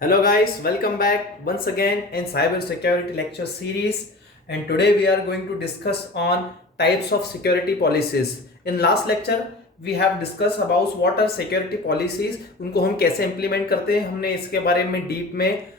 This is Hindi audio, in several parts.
Hello guys, welcome back once again in cyber security lecture series, and today we are going to discuss on types of security policies. In last lecture we have discussed about what are security policies, उनको हम कैसे implement करते हैं, हमने इसके बारे में डीप में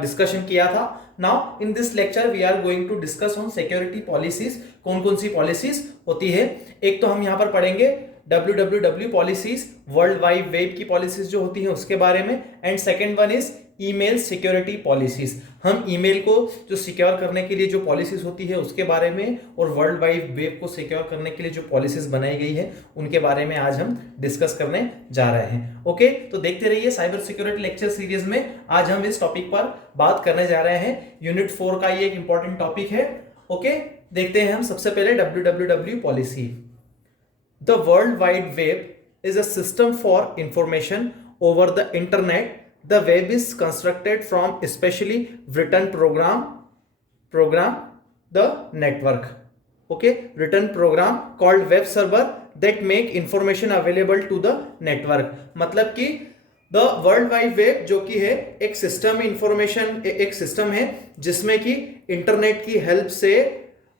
डिस्कशन किया था. Now in this lecture we are going to discuss on security policies. कौन कौन सी पॉलिसीज होती है. एक तो हम यहाँ पर पढ़ेंगे www policies, world wide web की पॉलिसीज जो होती हैं उसके बारे में. And second one is email security policies. हम ईमेल को जो सिक्योर करने के लिए जो पॉलिसीज होती है उसके बारे में, और वर्ल्ड वाइड वेब को सिक्योर करने के लिए जो पॉलिसीज बनाई गई है उनके बारे में आज हम डिस्कस करने जा रहे हैं. ओके, तो देखते रहिए साइबर सिक्योरिटी लेक्चर सीरीज में. आज हम इस टॉपिक पर बात करने जा रहे हैं. यूनिट 4 का ये एक इंपॉर्टेंट टॉपिक है. ओके, देखते हैं हम सबसे पहले www policy. The world wide web is a system for information over the internet. The web is constructed from specially written program the network. Okay, written program called web server that make information available to the network. मतलब कि द वर्ल्ड वाइड वेब जो कि है एक सिस्टम इंफॉर्मेशन, एक सिस्टम है जिसमें कि इंटरनेट की हेल्प से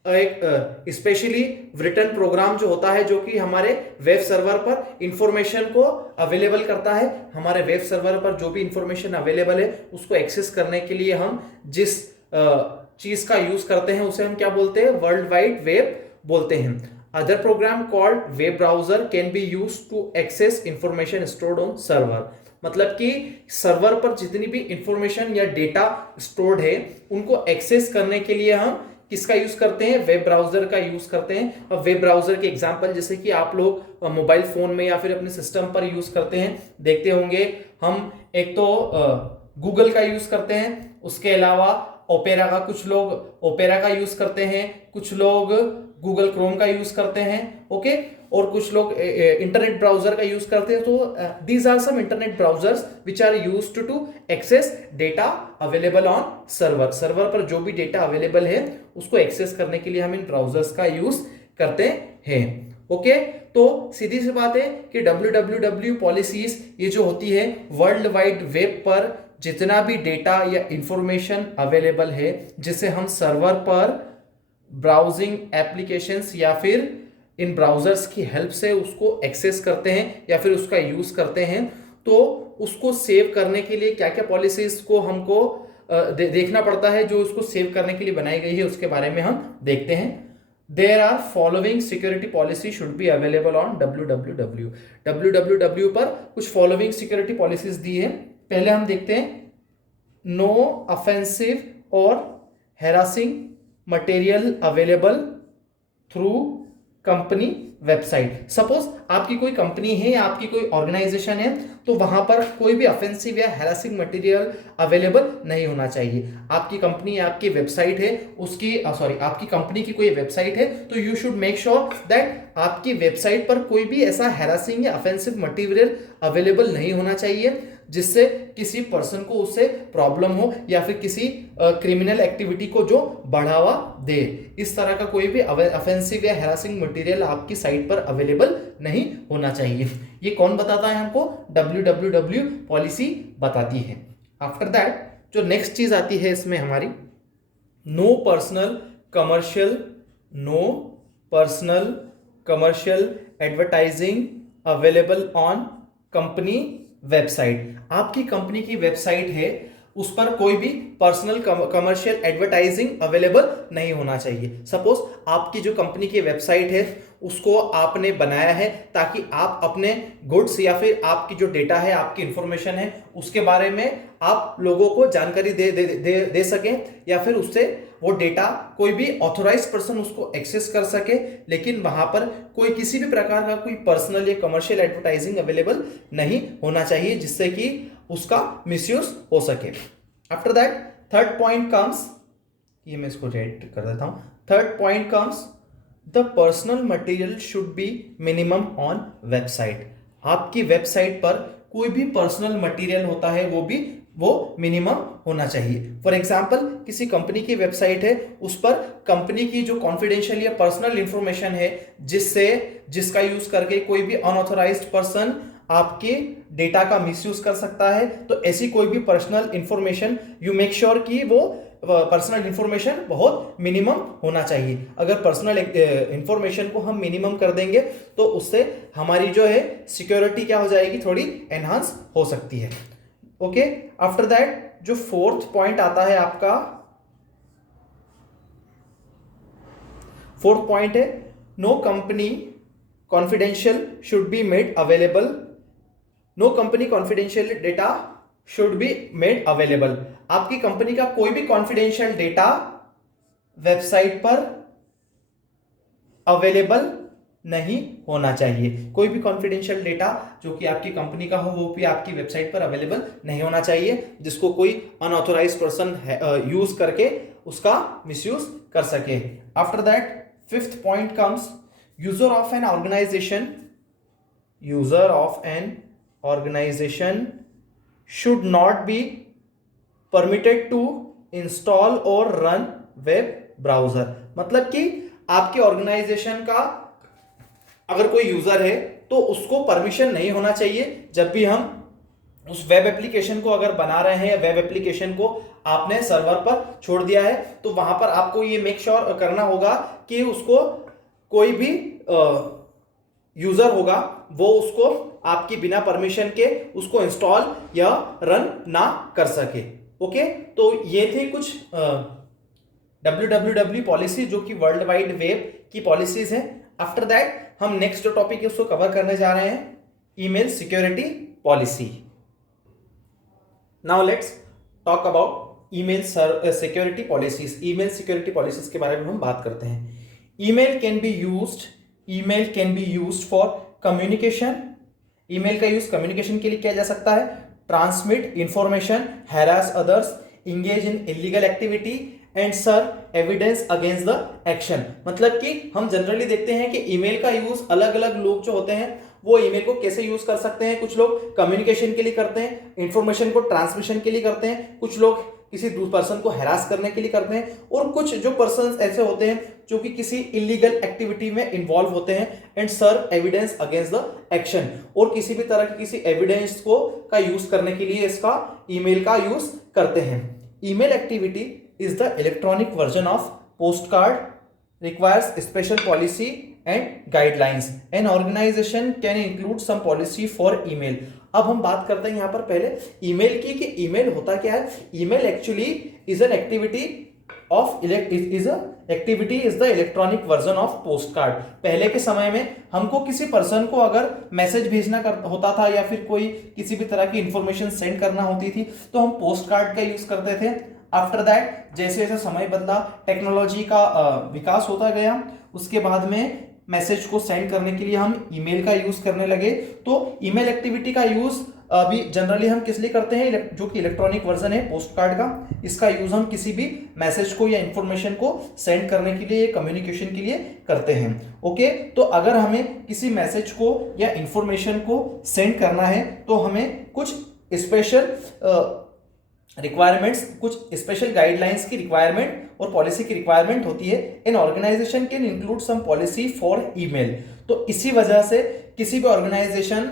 एक स्पेशली रिटन प्रोग्राम जो होता है जो कि हमारे वेब सर्वर पर इंफॉर्मेशन को अवेलेबल करता है. हमारे वेब सर्वर पर जो भी इंफॉर्मेशन अवेलेबल है उसको एक्सेस करने के लिए हम जिस चीज का यूज करते हैं उसे हम क्या बोलते हैं, वर्ल्ड वाइड वेब बोलते हैं. Other program called web browser can be use to access information stored on server. मतलब कि सर्वर पर जितनी भी इंफॉर्मेशन या डेटा स्टोर्ड है उनको एक्सेस करने के लिए हम किसका यूज करते हैं, वेब ब्राउजर का यूज करते हैं. और वेब ब्राउजर के एग्जांपल जैसे कि आप लोग मोबाइल फोन में या फिर अपने सिस्टम पर यूज करते हैं, देखते होंगे. हम एक तो गूगल का यूज करते हैं, उसके अलावा ओपेरा का, कुछ लोग ओपेरा का यूज करते हैं, कुछ लोग गूगल क्रोम का यूज करते हैं. ओके, और कुछ लोग इंटरनेट ब्राउजर का यूज करते हैं. तो these are some internet browsers which are used to access data available on server. Server पर जो भी डेटा अवेलेबल है उसको एक्सेस करने के लिए हम इन ब्राउजर्स का यूज करते हैं. ओके, तो सीधी सी बात है कि www पॉलिसीज ये जो होती है वर्ल्ड वाइड वेब पर जितना भी डेटा या इंफॉर्मेशन अवेलेबल है जिसे हम सर्वर पर ब्राउजिंग एप्लीकेशंस या फिर इन ब्राउजर्स की हेल्प से उसको एक्सेस करते हैं या फिर उसका यूज करते हैं, तो उसको सेव करने के लिए क्या क्या पॉलिसीज को हमको देखना पड़ता है जो उसको सेव करने के लिए बनाई गई है उसके बारे में हम देखते हैं. There are following security policy should be available on www. www पर कुछ फॉलोइंग सिक्योरिटी पॉलिसीज दी है. पहले हम देखते हैं, नो ऑफेंसिव और harassing material available through company website. Suppose आपकी कोई कंपनी है या आपकी कोई ऑर्गेनाइजेशन है तो वहां पर कोई भी ऑफेंसिव या हैरासिंग मटेरियल अवेलेबल नहीं होना चाहिए. आपकी कंपनी या आपकी वेबसाइट है उसकी आपकी कंपनी की कोई वेबसाइट है तो you should make sure that आपकी वेबसाइट पर कोई भी ऐसा हैरासिंग या ऑफेंसिव मटेरियल अवेलेबल नहीं होना चाहिए जिससे किसी पर्सन को उससे प्रॉब्लम हो या फिर किसी क्रिमिनल एक्टिविटी को जो बढ़ावा दे. इस तरह का कोई भी ऑफेंसिव या हैरासिंग मटेरियल आपकी साइट पर अवेलेबल नहीं होना चाहिए. ये कौन बताता है हमको, www पॉलिसी बताती है. आफ्टर दैट जो नेक्स्ट चीज आती है इसमें हमारी, no personal commercial advertising available on company website. आपकी कंपनी की वेबसाइट है उस पर कोई भी पर्सनल कमर्शियल एडवर्टाइजिंग अवेलेबल नहीं होना चाहिए. सपोज आपकी जो कंपनी की वेबसाइट है उसको आपने बनाया है ताकि आप अपने गुड्स या फिर आपकी जो डेटा है, आपकी इंफॉर्मेशन है उसके बारे में आप लोगों को जानकारी दे सकें या फिर उससे वो डेटा कोई भी ऑथोराइज्ड पर्सन उसको एक्सेस कर सके, लेकिन वहां पर कोई किसी भी प्रकार का कोई पर्सनल या कमर्शियल एडवर्टाइजिंग अवेलेबल नहीं होना चाहिए जिससे कि उसका मिसयूज हो सके. After that third point comes, ये मैं इसको रेड कर देता हूं. Third point comes, the personal material should be minimum on website. आपकी वेबसाइट पर कोई भी पर्सनल मटेरियल होता है वो मिनिमम होना चाहिए. फॉर एग्जाम्पल किसी कंपनी की वेबसाइट है उस पर कंपनी की जो कॉन्फिडेंशियल या पर्सनल इंफॉर्मेशन है जिसका यूज करके कोई भी अनऑथोराइज्ड पर्सन आपके डेटा का मिसयूज कर सकता है। तो ऐसी कोई भी personal information you make sure कि वो पर्सनल इंफॉर्मेशन बहुत मिनिमम होना चाहिए। अगर पर्सनल इंफॉर्मेशन को हम मिनिमम कर देंगे तो उससे हमारी जो है सिक्योरिटी क्या हो जाएगी, थोड़ी एनहांस हो सकती है। ओके, आफ्टर दैट जो फोर्थ पॉइंट आता है आपका, फोर्थ पॉइंट है no company confidential should be made available. No company confidential data should be made available. आपकी कंपनी का कोई भी कॉन्फिडेंशियल डेटा वेबसाइट पर अवेलेबल नहीं होना चाहिए। कोई भी कॉन्फिडेंशियल डेटा जो कि आपकी कंपनी का हो वो भी आपकी वेबसाइट पर अवेलेबल नहीं होना चाहिए, जिसको कोई अनऑथोराइज पर्सन यूज करके उसका मिसयूज कर सके। After that fifth point comes user of an organization, user of an organization should not be permitted to install or run web browser। मतलब कि आपके ऑर्गेनाइजेशन का अगर कोई यूजर है तो उसको परमिशन नहीं होना चाहिए। जब भी हम उस वेब एप्लीकेशन को अगर बना रहे हैं, वेब एप्लीकेशन को आपने सर्वर पर छोड़ दिया है, तो वहां पर आपको ये मेक श्योर करना होगा कि उसको कोई भी यूजर होगा वो उसको आपकी बिना परमिशन के उसको इंस्टॉल या रन ना कर सके। ओके, तो ये थे कुछ WWW पॉलिसी जो कि वर्ल्ड वाइड वेब की पॉलिसीज हैं। आफ्टर दैट हम नेक्स्ट जो टॉपिक है उसको कवर करने जा रहे हैं, email security policy. Now let's talk about email security policies. Email security policies के बारे में हम बात करते हैं। Email can be used for communication. Email का यूज कम्युनिकेशन के लिए किया जा सकता है। Transmit information, harass others, engage in illegal activity and serve evidence against the action. मतलब कि हम जनरली देखते हैं कि ईमेल का यूज अलग अलग लोग जो होते हैं वो ईमेल को कैसे यूज कर सकते हैं। कुछ लोग कम्युनिकेशन के लिए करते हैं, इंफॉर्मेशन को ट्रांसमिशन के लिए करते हैं, कुछ लोग किसी दूसरे पर्सन को हैरास करने के लिए करते हैं, और कुछ जो पर्सन ऐसे होते हैं जो कि किसी इलीगल एक्टिविटी में इन्वॉल्व होते हैं and serve evidence against the action, और किसी भी तरह की किसी एविडेंस को का यूज करने के लिए इसका ईमेल का यूज करते हैं। Email activity is the electronic version of post card, requires special policy and guidelines. An organization can include some policy for email. अब हम बात करते हैं यहां पर पहले ईमेल की, कि ईमेल होता क्या है। Email actually is an activity of is the electronic version of post card. पहले के समय में हमको किसी पर्सन को अगर मैसेज भेजना होता था या फिर कोई किसी भी तरह की इंफॉर्मेशन सेंड करना होती थी तो हम पोस्ट कार्ड का यूज करते थे। आफ्टर दैट जैसे जैसे समय बदला, टेक्नोलॉजी का विकास होता गया, उसके बाद में मैसेज को सेंड करने के लिए हम ईमेल का यूज करने लगे। तो ईमेल एक्टिविटी का यूज अभी जनरली हम किस लिए करते हैं, जो कि इलेक्ट्रॉनिक वर्जन है पोस्ट कार्ड का, इसका यूज हम किसी भी मैसेज को या इंफॉर्मेशन को सेंड करने के लिए, कम्युनिकेशन के लिए करते हैं। ओके, तो अगर हमें किसी मैसेज को या इंफॉर्मेशन को सेंड करना है तो हमें कुछ स्पेशल रिक्वायरमेंट्स, कुछ स्पेशल गाइडलाइंस की रिक्वायरमेंट और पॉलिसी की रिक्वायरमेंट होती है। An organization can include some policy for email. तो इसी वजह से किसी भी ऑर्गेनाइजेशन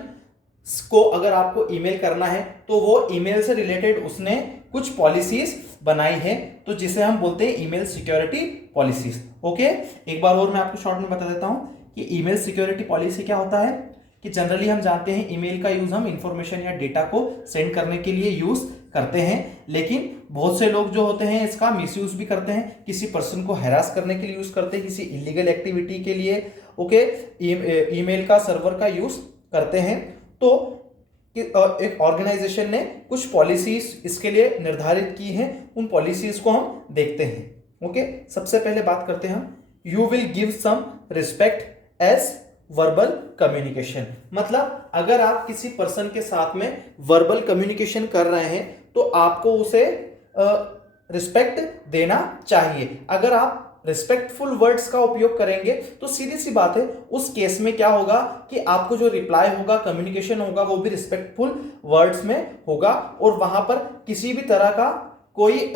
को अगर आपको ईमेल करना है तो वो ईमेल से रिलेटेड उसने कुछ पॉलिसीज बनाई है, तो जिसे हम बोलते हैं ईमेल सिक्योरिटी पॉलिसीज। ओके, एक बार और मैं आपको शॉर्ट में बता देता हूं कि ईमेल सिक्योरिटी पॉलिसी क्या होता है। कि जनरली हम जानते हैं ईमेल का यूज हम इंफॉर्मेशन या डेटा को सेंड करने के लिए यूज करते हैं, लेकिन बहुत से लोग जो होते हैं इसका मिसयूज भी करते हैं, किसी पर्सन को हैरास करने के लिए यूज करते हैं, किसी इलीगल एक्टिविटी के लिए। ओके, ईमेल का सर्वर का यूज करते हैं। तो एक ऑर्गेनाइजेशन ने कुछ पॉलिसीज इसके लिए निर्धारित की हैं, उन पॉलिसीज को हम देखते हैं। ओके, सबसे पहले बात करते हैं हम, you will give some respect as verbal communication. मतलब अगर आप किसी पर्सन के साथ में वर्बल कम्युनिकेशन कर रहे हैं तो आपको उसे रिस्पेक्ट देना चाहिए। अगर आप रिस्पेक्टफुल वर्ड्स का उपयोग करेंगे तो सीधी सी बात है उस केस में क्या होगा कि आपको जो रिप्लाई होगा, कम्युनिकेशन होगा, वो भी रिस्पेक्टफुल वर्ड्स में होगा, और वहां पर किसी भी तरह का कोई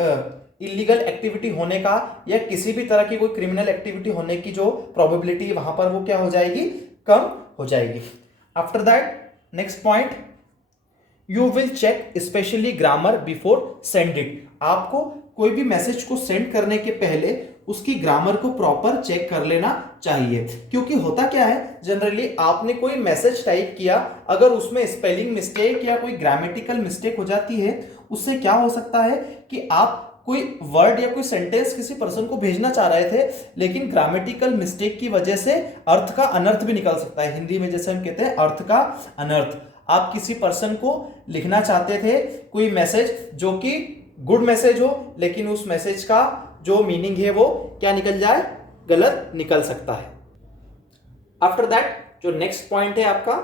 इलीगल एक्टिविटी होने का या किसी भी तरह की कोई क्रिमिनल एक्टिविटी होने की जो प्रोबेबिलिटी वहां पर वो क्या हो जाएगी, कम हो जाएगी। After that next point, you will check specially grammar before send it. आपको कोई भी मैसेज को सेंड करने के पहले उसकी ग्रामर को प्रॉपर चेक कर लेना चाहिए, क्योंकि होता क्या है, जनरली आपने कोई मैसेज टाइप किया, अगर उसमें स्पेलिंग मिस्टेक या कोई ग्रामेटिकल मिस्टेक हो जाती है, उससे क्या हो सकता है कि आप कोई वर्ड या कोई सेंटेंस किसी पर्सन को भेजना चाह रहे थे, लेकिन ग्रामेटिकल मिस्टेक की वजह से अर्थ का अनर्थ भी निकल सकता है। हिंदी में जैसे हम कहते हैं अर्थ का अनर्थ। आप किसी पर्सन को लिखना चाहते थे कोई मैसेज जो कि गुड मैसेज हो, लेकिन उस मैसेज का जो मीनिंग है वो क्या निकल जाए, गलत निकल सकता है। आफ्टर दैट जो नेक्स्ट पॉइंट है आपका,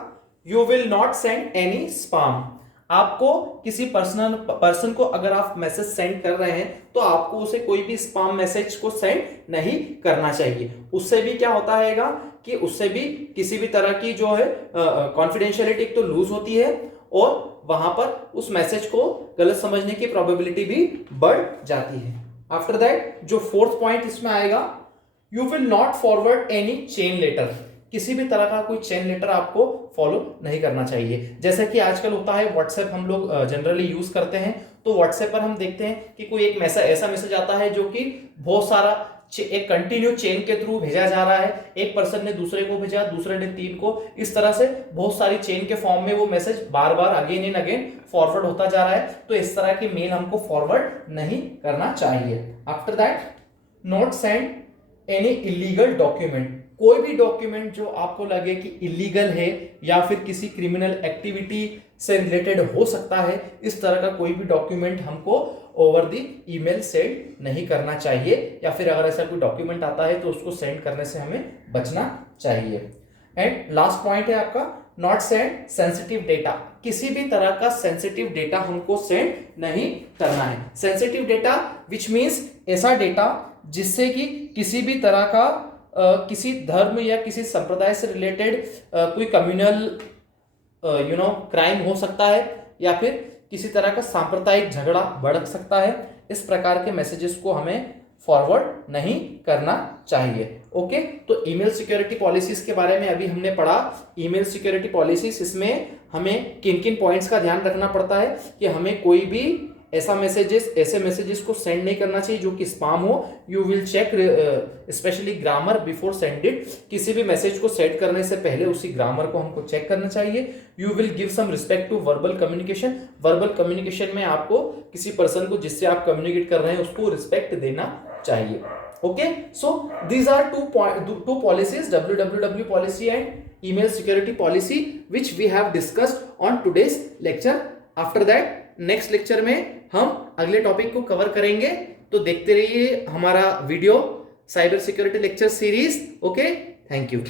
you will not send any spam. आपको किसी पर्सन को अगर आप मैसेज सेंड कर रहे हैं तो आपको उसे कोई भी स्पैम मैसेज को सेंड नहीं करना चाहिए। उससे भी क्या होता है कि उससे भी किसी भी तरह की जो है कॉन्फिडेंशियलिटी तो लूज होती है, और वहां पर उस मैसेज को गलत समझने की प्रोबेबिलिटी भी बढ़ जाती है। आफ्टर दैट जो फोर्थ पॉइंट इसमें आएगा, you will not forward any chain letter. किसी भी तरह का कोई चेन लेटर आपको फॉलो नहीं करना चाहिए। जैसे कि आजकल होता है व्हाट्सएप हम लोग जनरली यूज करते हैं, तो व्हाट्सएप पर हम देखते हैं कि कोई एक ऐसा मैसेज आता है जो कि बहुत सारा एक कंटिन्यू चेन के थ्रू भेजा जा रहा है। एक पर्सन ने दूसरे को भेजा, दूसरे ने तीन को, इस तरह से बहुत सारी चेन के फॉर्म में वो message bar bar again and again forward होता जा रहा है। तो इस तरह की मेल हमको फॉरवर्ड नहीं करना चाहिए। After that, not send any illegal document. कोई भी डॉक्यूमेंट जो आपको लगे कि इलीगल है या फिर किसी क्रिमिनल एक्टिविटी से रिलेटेड हो सकता है, इस तरह का कोई भी डॉक्यूमेंट हमको ओवर द ईमेल सेंड नहीं करना चाहिए, या फिर अगर ऐसा कोई डॉक्यूमेंट आता है तो उसको सेंड करने से हमें बचना चाहिए। एंड लास्ट पॉइंट है आपका, नॉट सेंड सेंसिटिव डेटा। किसी भी तरह का सेंसिटिव डेटा हमको सेंड नहीं करना है। सेंसिटिव डेटा विच मीन्स ऐसा डेटा जिससे कि किसी भी तरह का किसी धर्म या किसी संप्रदाय से रिलेटेड कोई कम्युनल क्राइम हो सकता है, या फिर किसी तरह का सांप्रदायिक झगड़ा भड़क सकता है। इस प्रकार के मैसेजेस को हमें फॉरवर्ड नहीं करना चाहिए। ओके, तो ईमेल सिक्योरिटी पॉलिसीज के बारे में अभी हमने पढ़ा। ईमेल सिक्योरिटी पॉलिसीज, इसमें हमें किन किन पॉइंट्स का ध्यान रखना पड़ता है कि हमें कोई भी ऐसे मैसेजेस को सेंड नहीं करना चाहिए जो कि स्पैम हो। You will check specially grammar before send it. किसी भी मैसेज को सेंड करने से पहले उसी ग्रामर को हमको चेक करना चाहिए। You will give some respect to verbal communication. Verbal communication में आपको किसी पर्सन को जिससे आप कम्युनिकेट कर रहे हैं उसको रिस्पेक्ट देना चाहिए। Okay, so these are two policies, WWW policy and email security policy which we have discussed on today's lecture. After that next lecture में हम अगले टॉपिक को कवर करेंगे, तो देखते रहिए हमारा video cyber security lecture series. Okay, thank you.